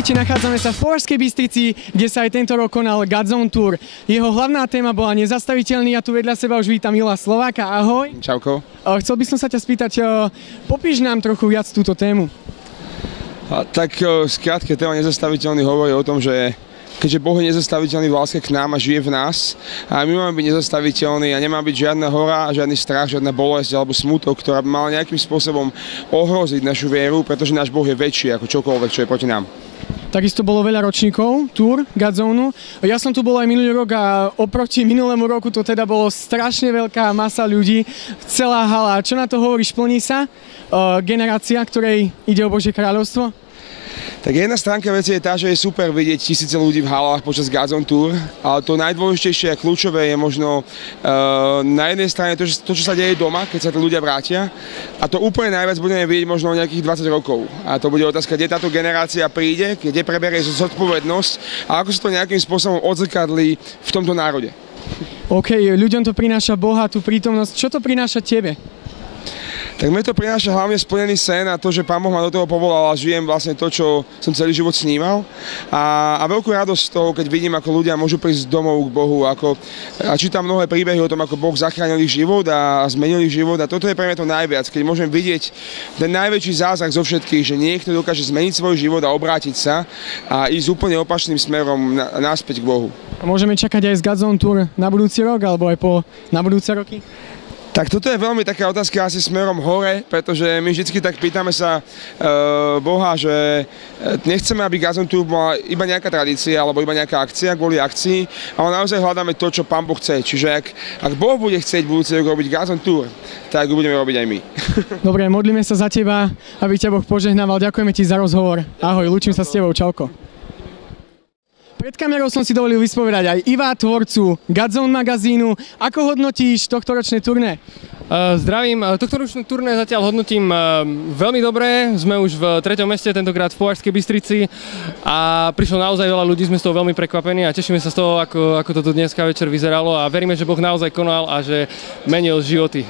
Ahojte, nachádzame sa v Považskej Bystrici, kde sa aj tento rok konal Godzone Tour. Jeho hlavná téma bola nezastaviteľný a tu vedľa seba už vítam Mila Slováka. Ahoj. Čauko. Chcel by som sa ťa spýtať, popíš nám trochu viac túto tému. Skrátke, téma nezastaviteľný hovorí o tom, že keďže Boh je nezastaviteľný v láske k nám a žije v nás, a my máme byť nezastaviteľní a nemá byť žiadna hora, žiadny strach, žiadna bolesť alebo smútok, ktorá by mala nejakým spôsobom ohroziť našu vieru, pretože náš Boh je väčší ako čokoľvek, čo je proti nám. Takisto bolo veľa ročníkov Tour Godzone. Ja som tu bol aj minulý rok a oproti minulému roku to teda bolo strašne veľká masa ľudí, celá hala. Čo na to hovoríš, plní sa generácia, ktorej ide o Božie kráľovstvo? Tak jedna stránka veci je tá, že je super vidieť tisíce ľudí v halách počas Godzone Tour, ale to najdôležitejšie a kľúčové je možno na jednej strane to, čo sa deje doma, keď sa tí ľudia vrátia, a to úplne najviac budeme vidieť možno nejakých 20 rokov. A to bude otázka, kde táto generácia príde, kde preberie zodpovednosť a ako sa to nejakým spôsobom odzrkadlí v tomto národe. OK, ľuďom to prináša Boha, tú prítomnosť. Čo to prináša tebe? Tak mne to prináša hlavne splnený sen a to, že Pán Boh ma do toho povolal a žijem vlastne to, čo som celý život snímal. A veľkú radosť z toho, keď vidím, ako ľudia môžu prísť domov k Bohu. A čítam mnohé príbehy o tom, ako Boh zachránil ich život a zmenil ich život. A toto je pre mňa to najviac, keď môžem vidieť ten najväčší zázrak zo všetkých, že niekto dokáže zmeniť svoj život a obrátiť sa a ísť úplne opačným smerom naspäť k Bohu. A môžeme čakať aj z Godzone Tour na budúci rok alebo aj na budúce roky? Tak toto je veľmi taká otázka asi smerom hore, pretože my vždycky tak pýtame sa Boha, že nechceme, aby Godzone Tour bola iba nejaká tradícia alebo iba nejaká akcia kvôli akcii, ale naozaj hľadáme to, čo Pán Boh chce. Čiže ak Boh bude chcieť budúci rok robiť Godzone Tour, tak ju budeme robiť aj my. Dobre, modlíme sa za teba, aby ťa Boh požehnával. Ďakujeme ti za rozhovor. Ahoj, lúčim sa s tebou. Čauko. Pred kamerou som si dovolil vyspovedať aj Iva, tvorcu Godzone magazínu. Ako hodnotíš tohtoročné turné? Zdravím. Tohtoročné turné zatiaľ hodnotím veľmi dobre. Sme už v 3. meste, tentokrát v Považskej Bystrici. A prišlo naozaj veľa ľudí, sme z toho veľmi prekvapení a tešíme sa z toho, ako to tu dneska večer vyzeralo. A veríme, že Boh naozaj konal a že menil životy.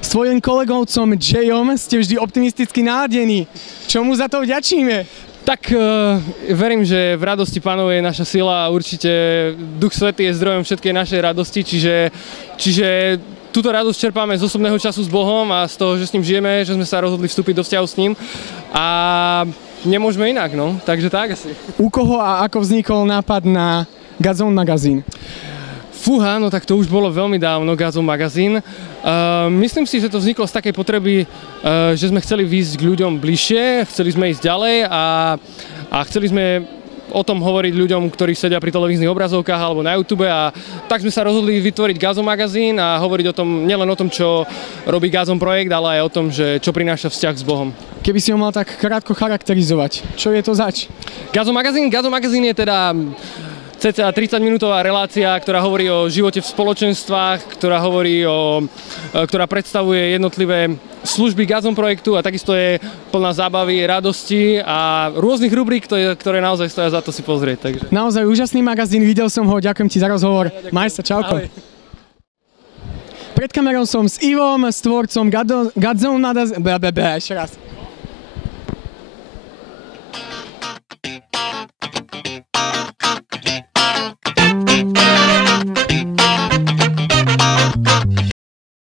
S tvojim kolegovcom Jayom ste vždy optimisticky náladení. Čomu za to vďačíme? Tak verím, že v radosti Pánov je naša sila a určite Duch Svätý je zdrojom všetkej našej radosti, čiže túto radosť čerpáme z osobného času s Bohom a z toho, že s ním žijeme, že sme sa rozhodli vstúpiť do vzťahu s ním a nemôžeme inak, no, takže tak asi. U koho a ako vznikol nápad na Godzone magazín? Fúha, no tak to už bolo veľmi dávno, Godzone magazín. Myslím si, že to vzniklo z takej potreby, že sme chceli výjsť k ľuďom bližšie, chceli sme ísť ďalej a chceli sme o tom hovoriť ľuďom, ktorí sedia pri televíznych obrazovkách alebo na YouTube, a tak sme sa rozhodli vytvoriť Godzone magazín a hovoriť o tom, nielen o tom, čo robí Godzone projekt, ale aj o tom, že čo prináša vzťah s Bohom. Keby si ho mal tak krátko charakterizovať, čo je to zač? Godzone magazín je teda cca 30-minútová relácia, ktorá hovorí o živote v spoločenstvách, ktorá predstavuje jednotlivé služby Godzone projektu a takisto je plná zábavy, radosti a rôznych rubrík, ktoré naozaj stoja za to si pozrieť. Takže. Naozaj úžasný magazín, videl som ho, ďakujem ti za rozhovor. Maj sa, čauko. Ahoj. Pred kamerou som s Ivom, s tvorcom Godzone magazínu. Ešte raz.